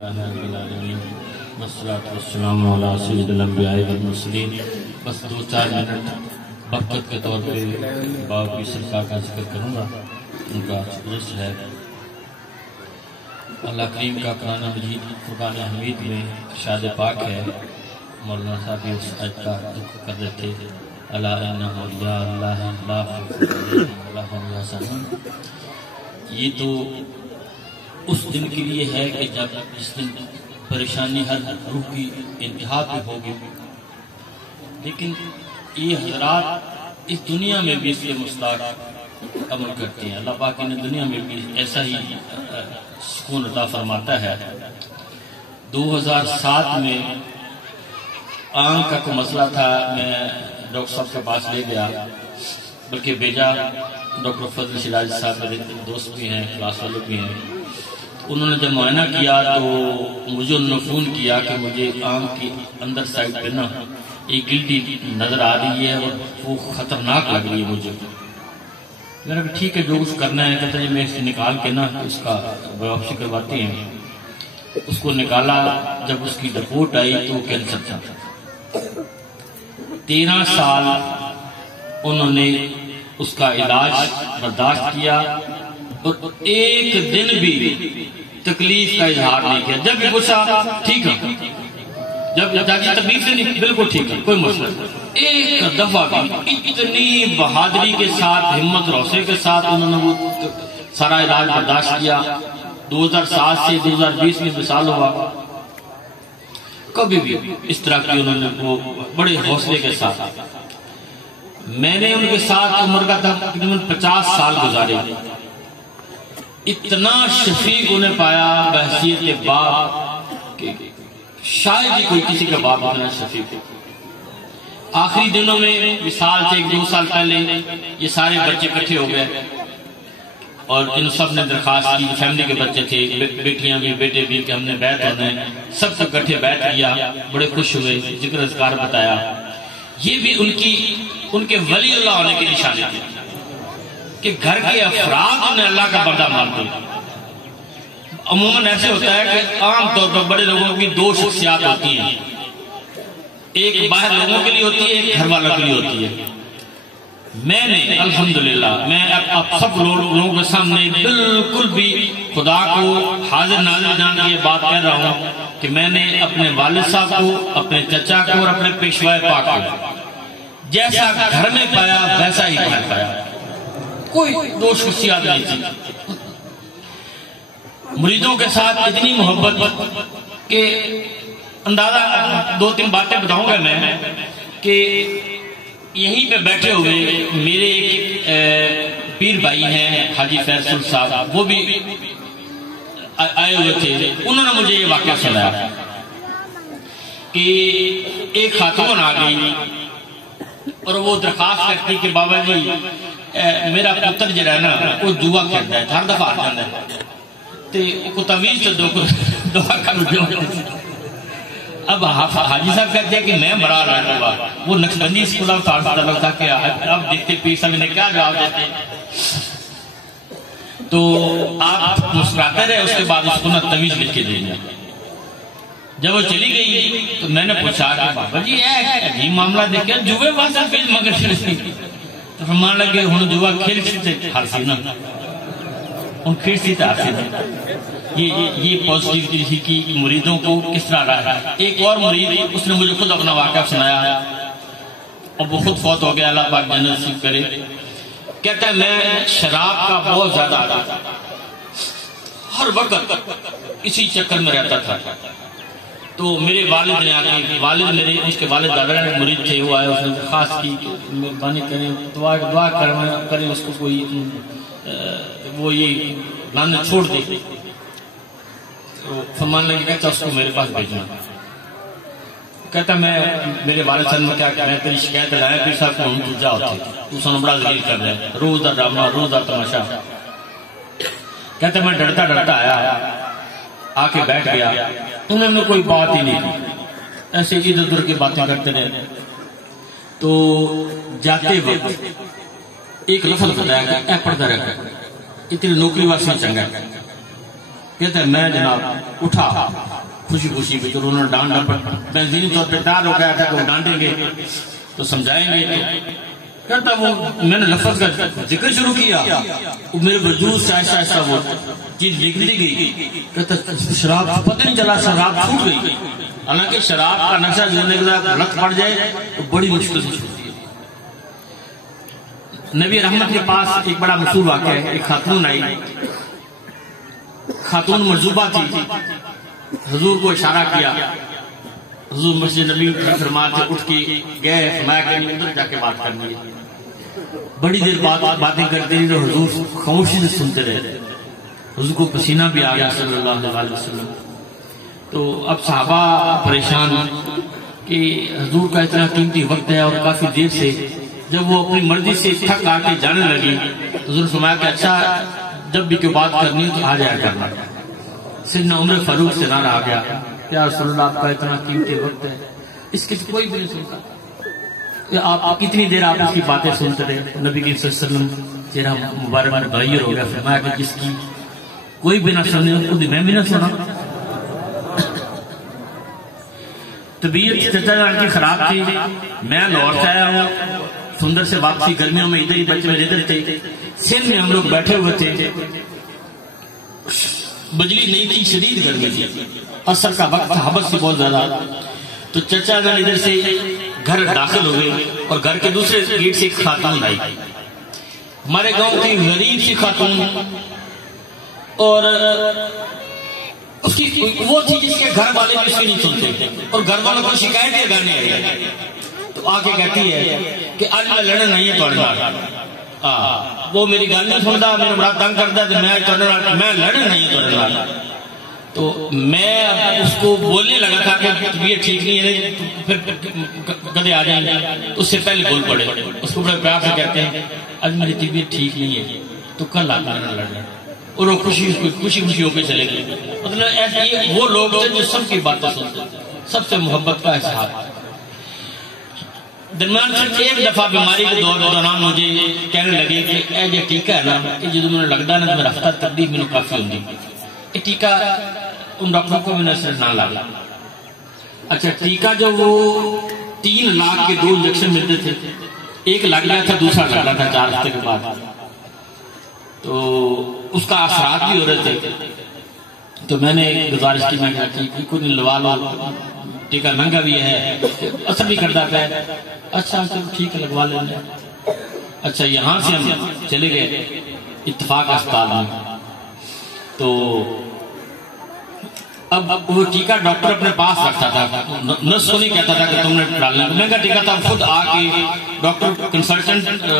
والصلاة والسلام علی سید الانبیاء والمرسلین۔ بس دو چار منٹ برکت کے طور پہ باپ کی سرکار کا ذکر کروں گا، ان کا درس ہے۔ اللہ کریم کا قرآن مجید فرقان حمید میں ارشاد پاک ہے، مولانا صاحب اس آیت کا ذکر کر رہے تھے، الا ان اولیاء اللہ لا خوف علیہم ولا هم یحزنون۔ یہ تو اس دن کے لیے ہے کہ جب جس دن پریشانی ہر روح کی انتہا پہ ہوگی، لیکن یہ حضرات اس دنیا میں بھی اس کے مستحق عمل کرتے ہیں۔ اللہ پاک نے دنیا میں بھی ایسا ہی سکون عطا فرماتا ہے۔ 2007 میں آنکھ کا کوئی مسئلہ تھا، میں ڈاکٹر صاحب کے پاس لے گیا، بلکہ بھیجا ڈاکٹر فضل شیرازی صاحب میرے دوست بھی ہیں، کلاس والے بھی ہیں۔ انہوں نے جب معائنہ کیا تو مجھے انہوں نے فون کیا کہ مجھے آنکھ کی اندر سائڈ پہ نا ایک گلٹی نظر آ رہی ہے اور وہ خطرناک لگ رہی ہے مجھے۔ میں نے کہا ٹھیک ہے، جو کچھ کرنا ہے کہتا ہے میں اسے نکال کے نا اس کا بایوپسی کرواتے ہیں۔ اس کو نکالا، جب اس کی رپورٹ آئی تو وہ کینسر تھا۔ 13 سال انہوں نے اس کا علاج برداشت کیا اور ایک دن بھی تکلیف کا اظہار نہیں کیا۔ جب بھی پوچھا ٹھیک ہے، جب جاتی تکلیف سے نہیں، بالکل ٹھیک ہے، کوئی مسئلہ نہیں۔ ایک دفعہ بھی اتنی بہادری کے ساتھ، ہمت اور حوصلے کے ساتھ انہوں نے وہ سارا علاج برداشت کیا۔ 2007 سے 2020 میں مثال ہوا، کبھی بھی اس طرح کی انہوں نے وہ بڑے حوصلے کے ساتھ۔ میں نے ان کے ساتھ عمر کا تقریباً 50 سال گزارے، اتنا شفیق انہیں پایا بحیثیت باپ کہ شاید ہی کوئی کسی کا باپ اتنا شفیق ہو۔ آخری دنوں میں مثال سے 1-2 سال پہلے یہ سارے بچے اکٹھے ہو گئے اور ان سب نے درخواست کی، فیملی کے بچے تھے، بیٹیاں بھی بیٹے بھی، کہ ہم نے بیعت ہونا ہے۔ سب سے اکٹھے بیعت کیا، بڑے خوش ہوئے، ذکر اذکار بتایا۔ یہ بھی ان کے ولی اللہ ہونے کی نشانی تھی کہ گھر کے افراد انہیں اللہ کا بندہ مانتے ہیں۔ عموماً ایسے ہوتا ہے کہ عام طور پر بڑے لوگوں کی 2 شخصیات ہوتی ہیں، ایک باہر لوگوں کے لیے ہوتی ہے، ایک گھر والوں کے لیے ہوتی ہے۔ میں نے الحمدللہ میں اب سب لوگوں کے سامنے بالکل بھی خدا کو حاضر ناظر جان کے یہ بات کہہ رہا ہوں کہ میں نے اپنے والد صاحب کو، اپنے چچا کو اور اپنے پیشوائے پاک کو جیسا گھر میں پایا ویسا ہی باہر پایا، کوئی 2 شخصیات نہیں تھی۔ مریدوں کے ساتھ اتنی محبت کہ اندازہ 2-3 باتیں بتاؤں گا میں کہ یہیں پہ بیٹھے ہوئے میرے ایک پیر بھائی ہیں حاجی فیصل صاحب، وہ بھی آئے ہوئے تھے۔ انہوں نے مجھے یہ واقعہ سنایا کہ ایک خاتون آ گئی اور وہ درخواست کرتی کہ بابا جی میرا پتر جو ہے نا وہ جوا کھیلتا ہے، ہر دفعہ آ جاتا ہے، تو کو تعویذ تو دعا کرو جو۔ اب حاجی صاحب کہتے ہیں کہ میں بڑا رہا ہوا، وہ نقشبندی اسکول آف تعلق تھا کہ اب دیکھتے پیر صاحب نے کیا جواب دیتے، تو آپ مسکراتے رہے، اس کے بعد اس کو نا تعویذ لکھ کے دیں گے۔ جب وہ چلی گئی تو میں نے پوچھا کہ بابا جی عجیب معاملہ دیکھا، جوے واسطے فیل مگر تو فرمان لگے ہوں جوا کھیل سے ہارسی نا، ان کھیل سے ہارسی نا۔ یہ پوزیٹیوٹی کی مریدوں کو کس طرح رہا ہے۔ ایک اور مرید اس نے مجھے خود اپنا واقعہ سنایا اور وہ خود فوت ہو گیا، اللہ پاک جنت نصیب کرے۔ کہتا ہے میں شراب کا بہت زیادہ عادی تھا، ہر وقت اسی چکر میں رہتا تھا۔ تو میرے والد نے آگے، میرے اس کے والد دادا نے مرید تھے، وہ آئے، اس نے درخواست کی کہ مہربانی کریں، دعا کریں اس کو کوئی وہ یہ لانے چھوڑ دے۔ فرمان لگے کہتا اس کو میرے پاس بھیجنا۔ کہتا میں میرے والد صاحب نے کیا کہ میں تیری شکایت لایا پیر صاحب کو ہم تو جا ہوتے تو سن بڑا ذلیل کر رہے، روز دا ڈرامہ، روز دا تماشا۔ کہتا میں ڈرتا ڈرتا آیا، آ کے بیٹھ گیا، انہوں نے کوئی بات ہی نہیں کی، ایسے ادھر ادھر کی باتیں کرتے رہے۔ تو جاتے وقت ایک لفظ بتایا کہ اے پڑھتا رہتا، اتنی نوکری واسطے چنگا ہے۔ کہتا ہے میں جناب اٹھا خوشی خوشی پہ، چلو انہوں نے ڈانٹ ڈپٹ، میں ذہنی طور پہ تیار ہو گیا تھا کہ وہ ڈانٹیں گے تو سمجھائیں گے، کہتا وہ میں نے لفظ کا ذکر شروع کیا، میرے وجود سے آہستہ آہستہ وہ چیز نکلتی گئی، کہتا شراب پتہ نہیں چلا شراب چھوٹ گئی، حالانکہ شراب کا نشہ جوڑنے کے بعد لت پڑ جائے تو بڑی مشکل سے چھوٹتی ہے۔ نبی رحمت کے پاس ایک بڑا مشہور واقعہ ہے، ایک خاتون آئی، خاتون مرزوبہ تھی، حضور کو اشارہ کیا، حضور مسجد نبی فرماتے اٹھ کے گئے، فرمایا کہ اندر جا کے بات کرنی ہے، بڑی دیر باتیں کرتے رہے تو حضور خاموشی سے سنتے رہے، حضور کو پسینہ بھی آ گیا صلی اللہ علیہ وسلم۔ تو اب صحابہ پریشان کہ حضور کا اتنا قیمتی وقت ہے اور کافی دیر سے، جب وہ اپنی مرضی سے تھک آ کے جانے لگی، حضور فرمایا کہ اچھا جب بھی کوئی بات کرنی ہو تو آ جایا کرنا۔ سیدنا عمر فاروق سے نہ رہا گیا، یا رسول اللہ آپ کا اتنا قیمتی وقت ہے، اس کی کوئی بھی نہیں سنتا، آپ کتنی دیر آپ اس کی باتیں سنتے رہے؟ نبی کریم صلی اللہ علیہ وسلم چہرہ مبارک متغیر ہو گیا، فرمایا کہ جس کی کوئی بھی نہ سنے خود میں بھی نہ سنا۔ طبیعت چچا جان کی خراب تھی، میں لاہور سے آیا ہوں، سندر سے واپسی، گرمیوں میں ادھر ہی بچے میرے ادھر تھے، سندھ میں ہم لوگ بیٹھے ہوئے تھے، بجلی نہیں تھی، شدید گرمی تھی، عصر کا وقت تھا، حبس تھی بہت زیادہ، تو چچا جان ادھر سے گھر داخل ہو گئے اور گھر کے دوسرے گیٹ سے ایک خاتون آئی، ہمارے گاؤں کی غریب سی خاتون، اور اس کی وہ تھی جس کے گھر والے بھی اس کی نہیں سنتے، اور گھر والوں کو شکایت کے گھر میں آئی، تو آ کے کہتی ہے کہ آج میں لڑن نہیں ہے توڑنا، وہ میری گل نہیں سنتا، میرے بڑا تنگ کرتا کہ میں لڑن نہیں ہے توڑنا۔ تو میں اس کو بولنے لگا تھا کہ طبیعت ٹھیک نہیں ہے، پھر کدے آ جائیں گے، تو اس سے پہلے بول پڑے، اس کو بڑے پیار سے کہتے ہیں آج میری طبیعت ٹھیک نہیں ہے تو کل آتا نہ لڑنا، اور وہ خوشی خوشی ہو کے چلے گئے۔ مطلب ایسے وہ لوگ تھے جو سب کی باتیں سنتے، سب سے محبت کا اظہار۔ درمیان سے ایک دفعہ بیماری کے دوران مجھے کہنے لگے کہ اے جو ٹیکہ ہے نا، کہ جدو میں لگتا نا میرا ہفتہ تبدیل میں کافی ہوتی، یہ ٹیکہ ان ڈاکٹروں کو بھی نظر نہ لگا۔ اچھا ٹیکہ جو وہ 3 لاکھ کے 2 انجیکشن ملتے تھے، ایک لگ گیا تھا، دوسرا لگ رہا تھا 4 ہفتے کے بعد، تو اس کا اثرات بھی ہو رہے تھے، تو میں نے گزارش کی، میں کہا کہ کوئی لوا لو، ٹیکہ مہنگا بھی ہے، اثر بھی کرتا ہے، اچھا چلو ٹھیک ہے لگوا لیں گے۔ اچھا یہاں سے ہم چلے گئے اتفاق اسپتال میں، تو اب وہ ٹیکہ ڈاکٹر اپنے پاس رکھتا تھا، نرس کو نہیں کہتا تھا کہ تم نے ڈالنا، مہنگا ٹیکہ تھا، خود آ کے ڈاکٹر کنسلٹنٹ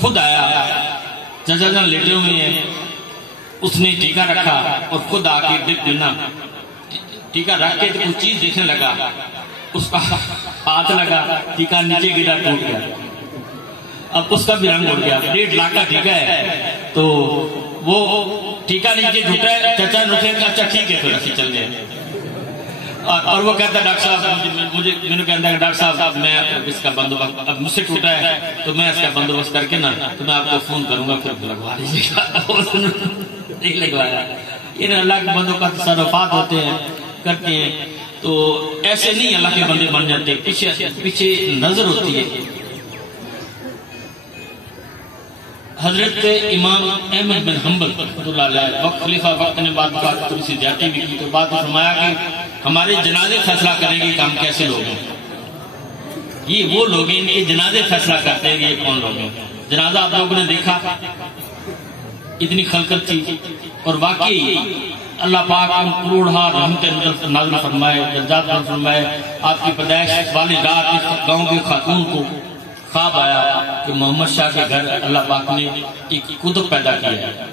خود آیا، چچا جان لیٹے ہوئے ہیں، اس نے ٹیکہ رکھا اور خود آ کے دینا، ٹیکہ رکھ کے کچھ چیز دیکھنے لگا، اس کا ہاتھ لگا، ٹیکہ نیچے گرا ٹوٹ گیا، اب اس کا بھی رنگ اڑ گیا، 1.5 لاکھ کا ٹیکہ ہے، تو وہ ٹیکہ نیچے ٹوٹا ہے، چچا نے اٹھے کہ اچھا ٹھیک ہے پھر اسی چل گئے، اور وہ کہتا ہے ڈاکٹر صاحب مجھے کہتا ہے کہ ڈاکٹر صاحب میں اس کا بندوبست، اب مجھ سے ٹوٹا ہے تو میں اس کا بندوبست کر کے نا تو میں آپ کو فون کروں گا، پھر لگوا لیجیے گا، نہیں لگوایا۔ یہ اللہ کے بندوں کا تصرفات ہوتے ہیں، کرتے ہیں، تو ایسے نہیں اللہ کے بندے بن جاتے، پیچھے نظر ہوتی ہے۔ حضرت امام احمد بن حنبل رحمۃ اللہ علیہ وقت خلیفہ وقت نے بات تھوڑی سی زیادتی بھی کی، تو بات فرمایا کہ ہمارے جنازے فیصلہ کریں گے کہ ہم کیسے لوگ ہیں، یہ وہ لوگ ہیں کہ جنازے فیصلہ کرتے ہیں یہ کون لوگ ہیں۔ جنازہ آپ لوگوں نے دیکھا، اتنی خلقت تھی، اور واقعی اللہ پاک کروڑہا رحمت نازل فرمائے، درجات نازل فرمائے۔ آپ کی پیدائش والی رات اس گاؤں کی خاتون کو خواب آیا کہ محمد شاہ کے گھر اللہ پاک نے ایک کتب پیدا کیا ہے،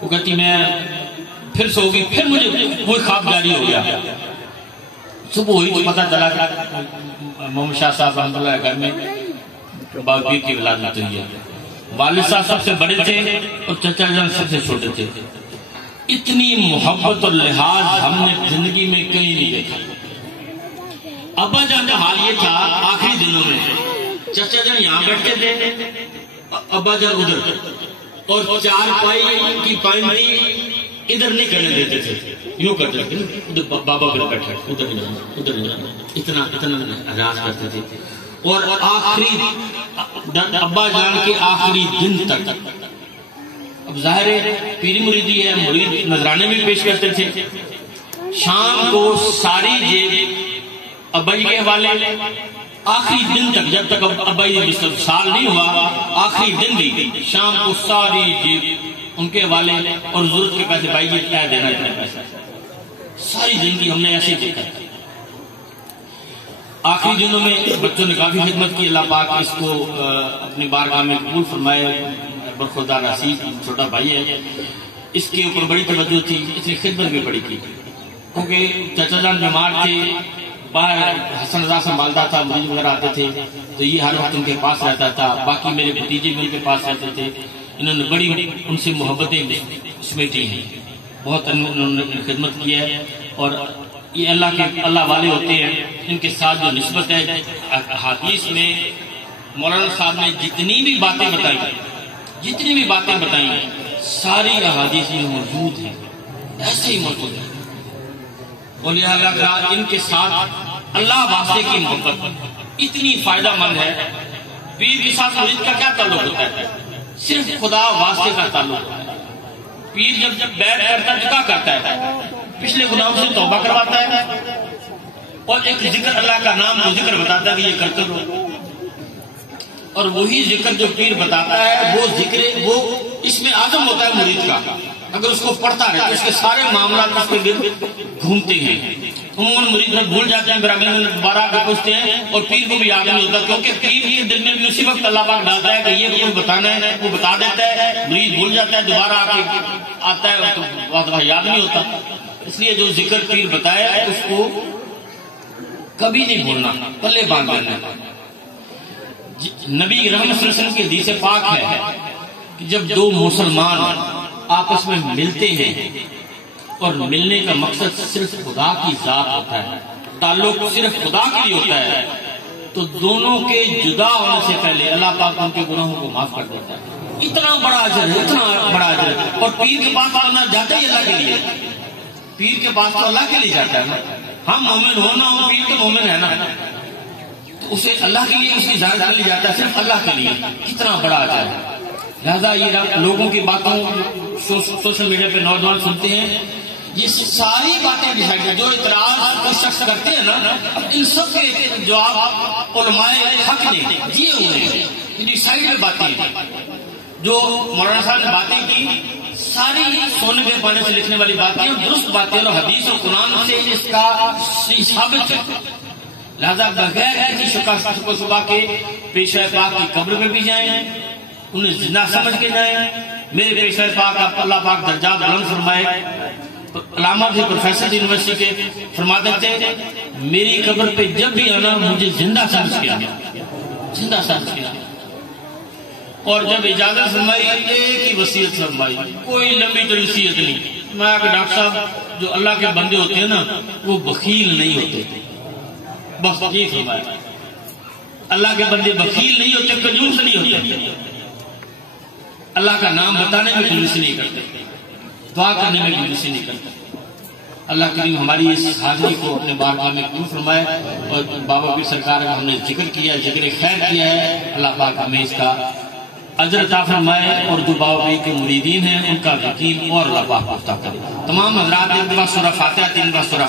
وہ کہتی میں پھر سو گئی، پھر مجھے وہی خواب جاری ہو گیا، صبح ہوئی تو پتہ چلا کہ محمد شاہ صاحب رحمۃ اللہ کے گھر میں باغیر کی ولادت ہوئی ہے۔ والد صاحب سب سے بڑے تھے اور چچا جان سب سے چھوٹے تھے۔ اتنی محبت اور لحاظ ہم نے زندگی میں کہیں نہیں دیکھا۔ ابا جان کا حال یہ تھا آخری دنوں میں، چچا جان یہاں بیٹھتے تھے، ابا جان ادھر، اور 4 پائی کی پائنٹی ادھر نہیں کرنے دیتے تھے، یوں کرتے تھے ادھر بابا پھر بیٹھا ادھر نہیں جانا ادھر نہیں جانا، اتنا اعراض کرتے تھے. اور آخری ابا جان کے آخری دن تک، اب ظاہر ہے پیری مریدی ہے، مرید نذرانے بھی پیش کرتے تھے. شام کو ساری جیب ابائی کے حوالے، آخری دن تک جب تک ابائی سال نہیں ہوا، آخری دن بھی شام کو ساری جیب ان کے حوالے، اور ضرورت کے پیسے بھائی یہ کیا دینا اتنے پیسے. ساری زندگی ہم نے ایسے ہی دیکھا. آخری دنوں میں بچوں نے کافی خدمت کی. اللہ پاک اس کو اپنی بارگاہ میں قبول فرمائے. برخوردار رسید چھوٹا بھائی ہے، اس کے اوپر بڑی توجہ تھی، اس نے خدمت بھی بڑی کی. کیونکہ چچا جان بیمار تھے، باہر حسن رضا سنبھالتا تھا، مریض وغیرہ آتے تھے تو یہ ہر وقت ان کے پاس رہتا تھا. باقی میرے بھتیجے بھی ان کے پاس رہتے تھے. انہوں نے بڑی ان سے محبتیں سمیٹی ہیں، بہت انہوں نے خدمت کی ہے. اور یہ اللہ والے ہوتے ہیں، ان کے ساتھ جو نسبت ہے. حدیث میں مولانا صاحب نے جتنی بھی باتیں بتائی ساری احادیث میں موجود ہیں، ایسے ہی موجود ہیں. اولیاء اللہ کا ان کے ساتھ اللہ واسطے کی محبت اتنی فائدہ مند ہے. پیر کے ساتھ مرید کا کیا تعلق ہوتا ہے؟ صرف خدا واسطے کا تعلق ہوتا ہے. پیر جب بیعت کرتا ہے کیا کرتا ہے؟ پچھلے گناہوں سے توبہ کرواتا ہے اور ایک ذکر، اللہ کا نام کو ذکر بتاتا ہے کہ یہ کرتے رہو. اور وہی ذکر جو پیر بتاتا ہے وہ ذکر، وہ اس میں عزم ہوتا ہے مرید کا. اگر اس کو پڑھتا رہے تو اس کے سارے معاملات اس کے گرد گھومتے ہیں. عموماً مرید میں بھول جاتے ہیں، پھر اگلے دن دوبارہ آ کے پوچھتے ہیں، اور پیر کو بھی یاد نہیں ہوتا. کیونکہ پیر کے دل میں بھی اسی وقت اللہ پاک ڈالتا ہے کہ یہ کچھ بتانا ہے، وہ بتا دیتا ہے. مرید بھول جاتا ہے، دوبارہ آ کے آتا ہے تو یاد نہیں ہوتا. اس لیے جو ذکر پیر بتایا ہے اس کو کبھی نہیں بھولنا، پلے باندھ لینا. نبی رحمت صلی اللہ علیہ وسلم کی حدیث پاک ہے کہ جب دو مسلمان آپس میں ملتے ہیں اور ملنے کا مقصد صرف خدا کی ذات ہوتا ہے، تعلق صرف خدا کے لیے ہوتا ہے، تو دونوں کے جدا ہونے سے پہلے اللہ پاک ان کے گناہوں کو معاف کر دیتا ہے. اتنا بڑا اجر ہے، اتنا بڑا اجر ہے. اور پیر کے پاس آنا جاتا ہی اللہ کے لیے، پیر کے پاس تو اللہ کے لیے جاتا ہے نا. ہم مومن ہو نہ ہو، پیر تو مومن ہے نا، تو اسے اللہ کے لیے اس کی زیارت کے لیے جاتا ہے، صرف اللہ کے لیے. کتنا بڑا اجر ہے. لہذا یہ لوگوں کی باتوں سوشل میڈیا پہ نوجوان سنتے ہیں، یہ ساری باتیں ڈیسائڈ جو اعتراض کوئی شخص کرتے ہیں نا، ان سب کے جواب علماء حق نے دیے ہوئے ہیں. ڈیسائڈ باتیں جو مولانا صاحب نے باتیں کی ساری سونے کے پانے سے لکھنے والی باتیں اور درست باتیں اور حدیث اور قرآن سے اس کا ثابت ہے. لہذا بغیر کسی شبہ کے پیشہ پاک کی قبر میں بھی جائیں، انہیں زندہ سمجھ کے جائیں. میرے پیشہ پاک اللہ پاک درجات بلند فرمائے. علامہ تھے پروفیسر یونیورسٹی کے، فرماتے تھے میری قبر پہ جب بھی آنا مجھے زندہ سمجھ کے آنا، زندہ سمجھ کے آنا. اور جب اجازت فرمائی ایک ہی وصیت فرمائی، کوئی لمبی چوڑی وصیت نہیں. میں کہ ڈاکٹر صاحب جو اللہ کے بندے ہوتے ہیں نا وہ بخیل نہیں ہوتے، بس یہ فرمایا. اللہ کے بندے بخیل نہیں ہوتے، کنجوس نہیں ہوتے، اللہ کا نام بتانے میں کنجوسی نہیں کرتے، دعا کرنے میں کنجوسی نہیں کرتے. اللہ کریم ہماری اس حاضری کو اپنے بارگاہ میں قبول فرمائے. اور بابا پیر سرکار کا ہم نے ذکر کیا، ذکر خیر کیا ہے، اللہ پاک ہمیں اس کا اجر عطا فرمائے. اور جو بابا پیر کے مریدین ہیں ان کا یقین اور اللہ پاک عطا کرے. تمام حضرات ایک دفعہ سورہ فاتحہ، 3 بار سورہ